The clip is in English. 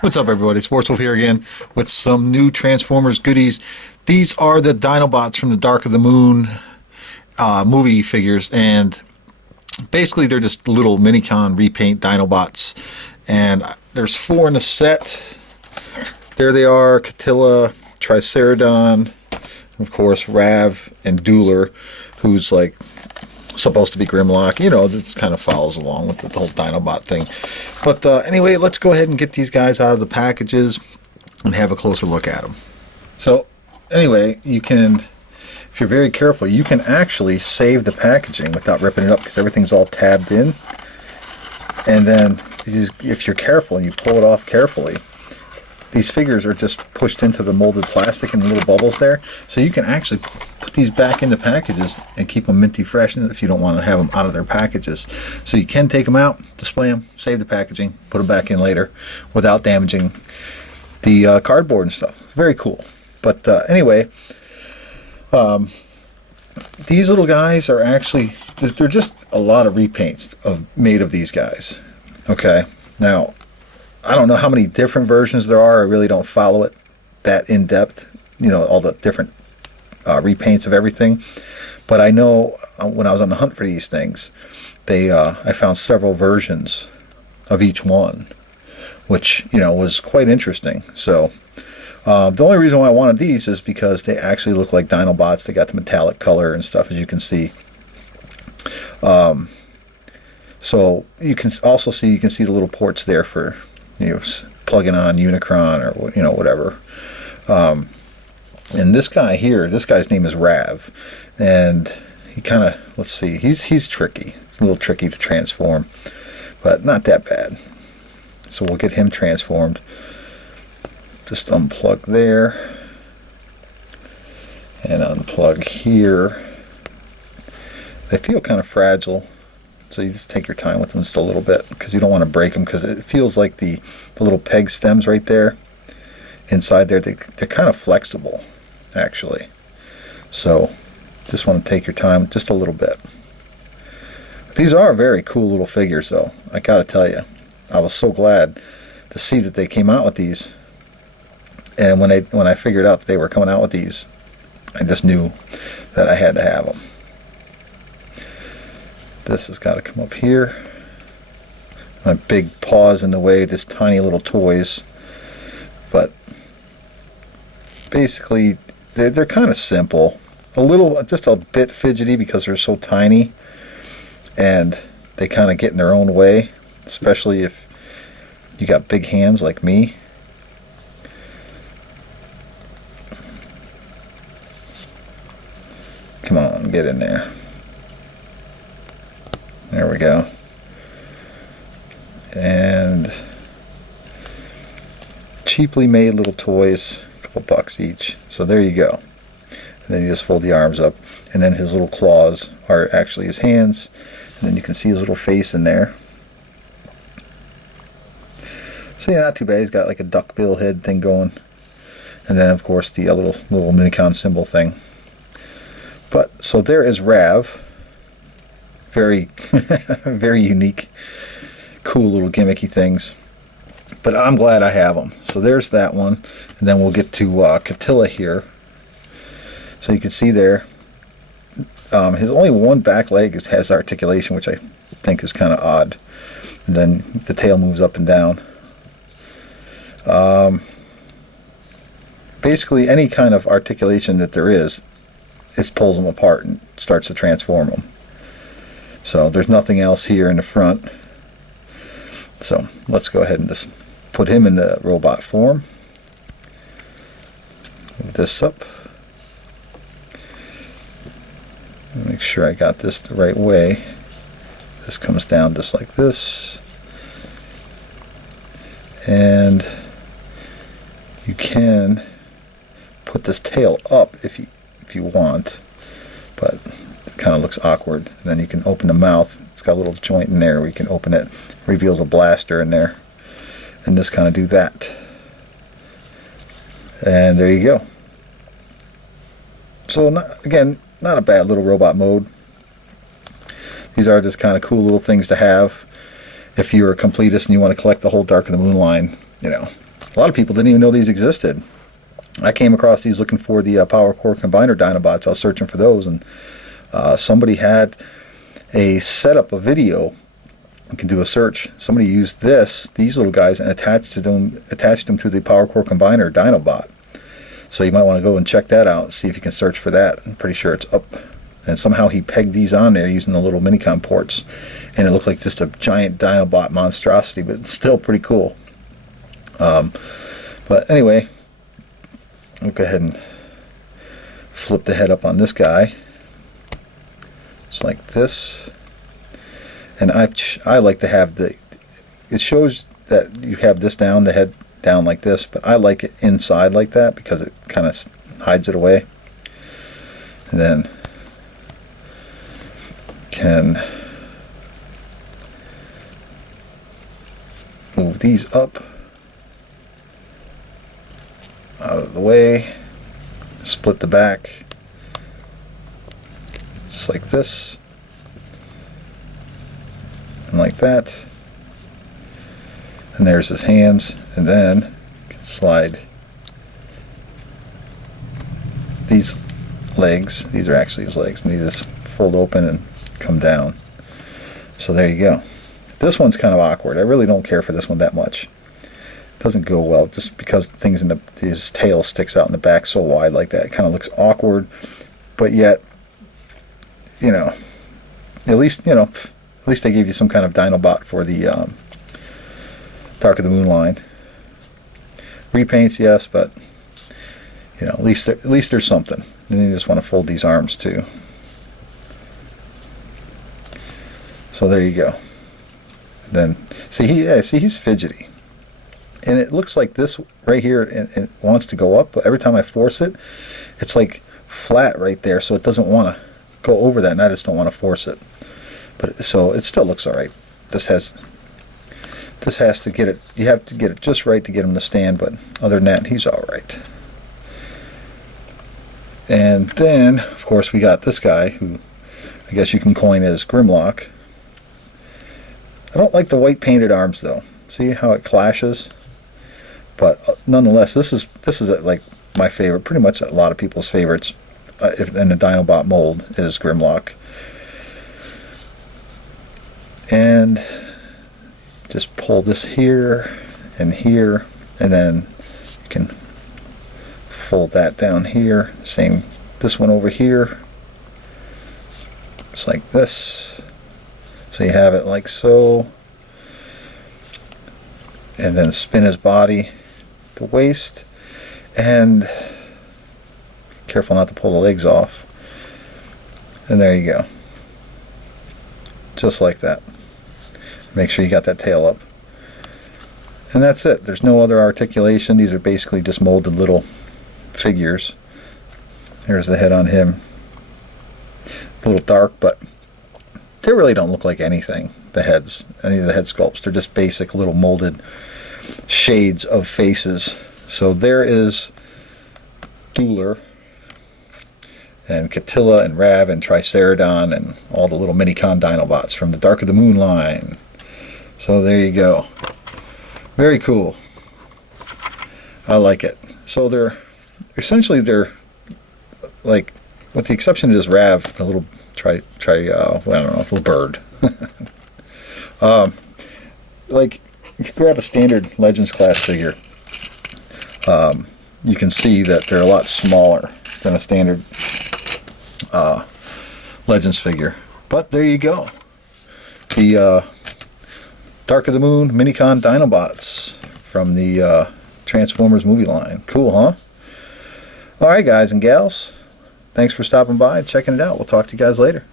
What's up, everybody? Sportswolf here again with some new Transformers goodies. These are the Dinobots from the Dark of the Moon movie figures, and basically they're just little Minicon repaint Dinobots. And there's 4 in the set. There they are: Catilla, Tricerodon, of course Rav, and Dueler, who's like supposed to be Grimlock. You know, this kind of follows along with the whole Dinobot thing. But anyway, let's go ahead and get these guys out of the packages and have a closer look at them. So anyway, you can, if you're very careful, you can actually save the packaging without ripping it up because everything's all tabbed in. And then if you're careful and you pull it off carefully, these figures are just pushed into the molded plastic and the little bubbles there. So you can actually put these back into packages and keep them minty fresh if you don't want to have them out of their packages. So you can take them out, display them, save the packaging, put them back in later without damaging the cardboard and stuff. Very cool. But anyway, these little guys are actually, they're just a lot of repaints made of these guys. Okay, now I don't know how many different versions there are. I really don't follow it that in depth, you know, all the different repaints of everything. But I know when I was on the hunt for these things, I found several versions of each one, which, you know, was quite interesting. So the only reason why I wanted these is because they actually look like Dinobots. They got the metallic color and stuff, as you can see. So you can also see, the little ports there for, you know, plugging on Unicron or, you know, whatever. And this guy here, this guy's name is Rav, and he kind of, let's see, he's tricky. It's a little tricky to transform, but not that bad. So we'll get him transformed. Just unplug there and unplug here. They feel kind of fragile, so you just take your time with them just a little bit because you don't want to break them, because it feels like the little peg stems right there inside there, they're kind of flexible actually. So just want to take your time just a little bit. These are very cool little figures though, I gotta tell you. I was so glad to see that they came out with these, and when I figured out that they were coming out with these, I just knew that I had to have them. This has got to come up here. My big paws in the way, this tiny little toys. But basically, they're kind of simple. Just a bit fidgety because they're so tiny, and they kind of get in their own way, especially if you got big hands like me. Come on, get in there. There we go. And cheaply made little toys, a couple bucks each. So there you go. And then you just fold the arms up, and then his little claws are actually his hands, and then you can see his little face in there. So yeah, not too bad. He's got like a duck bill head thing going, and then of course the little Minicon symbol thing. But so there is Rav. Very very unique, cool little gimmicky things, but I'm glad I have them. So there's that one, and then we'll get to Catilla here. So you can see there, his only one back leg has articulation, which I think is kind of odd, and then the tail moves up and down. Basically any kind of articulation that there is, it pulls them apart and starts to transform them. So there's nothing else here in the front. So let's go ahead and just put him in the robot form. Move this up. Make sure I got this the right way. This comes down just like this. And you can put this tail up if you want, but kind of looks awkward. And then you can open the mouth. It's got a little joint in there where you can open it. Reveals a blaster in there, and just kind of do that, and there you go. So again, not a bad little robot mode. These are just kind of cool little things to have if you're a completist and you want to collect the whole Dark of the Moon line. You know, A lot of people didn't even know these existed. I came across these looking for the Power Core Combiner Dinobots. I was searching for those, and somebody had a video. You can do a search. Somebody used these little guys, and attached them to the Power Core Combiner Dinobot. So you might want to go and check that out, see if you can search for that. I'm pretty sure it's up. And somehow he pegged these on there using the little Minicon ports, and it looked like just a giant Dinobot monstrosity, but still pretty cool. But anyway, I'll go ahead and flip the head up on this guy. It's like this. And I like to have it shows that you have this down, the head down like this, but I like it inside like that because it kind of hides it away. And then can move these up out of the way, split the back just like this and like that, and there's his hands. And then you can slide these legs. These are actually his legs, and these just fold open and come down. So there you go. This one's kind of awkward. I really don't care for this one that much. It doesn't go well just because things in his tail sticks out in the back so wide like that. It kind of looks awkward, but yet, you know, at least they gave you some kind of Dinobot for the Dark of the Moon line. Repaints, yes, but you know, at least there's something. And then you just want to fold these arms too. So there you go. And then see he's fidgety, and it looks like this right here, and it wants to go up, but every time I force it, it's like flat right there, so it doesn't want to go over that, and I just don't want to force it. But so it still looks all right. This has to get it. You have to get it just right to get him to stand, but other than that, he's all right. And then, of course, we got this guy who I guess you can coin as Grimlock. I don't like the white painted arms though. See how it clashes? But nonetheless, this is like my favorite. Pretty much a lot of people's favorites in the Dinobot mold is Grimlock. And just pull this here, and then you can fold that down here. Same, this one over here. It's like this. So you have it like so. And then spin his body, the waist, and careful not to pull the legs off. And there you go. Just like that. Make sure you got that tail up. And that's it. There's no other articulation. These are basically just molded little figures. Here's the head on him. A little dark, but they really don't look like anything. The heads, any of the head sculpts, they're just basic little molded shades of faces. So there is Dueler and Catilla and Rav and Tricerodon and all the little Minicon Dinobots from the Dark of the Moon line. So there you go. Very cool. I like it. So they're like, with the exception of this Rav, the little I don't know, little bird. Like, if you grab a standard Legends class figure, you can see that they're a lot smaller than a standard Legends figure. But there you go. The Dark of the Moon Minicon Dinobots from the Transformers movie line. Cool, huh? Alright, guys and gals. Thanks for stopping by and checking it out. We'll talk to you guys later.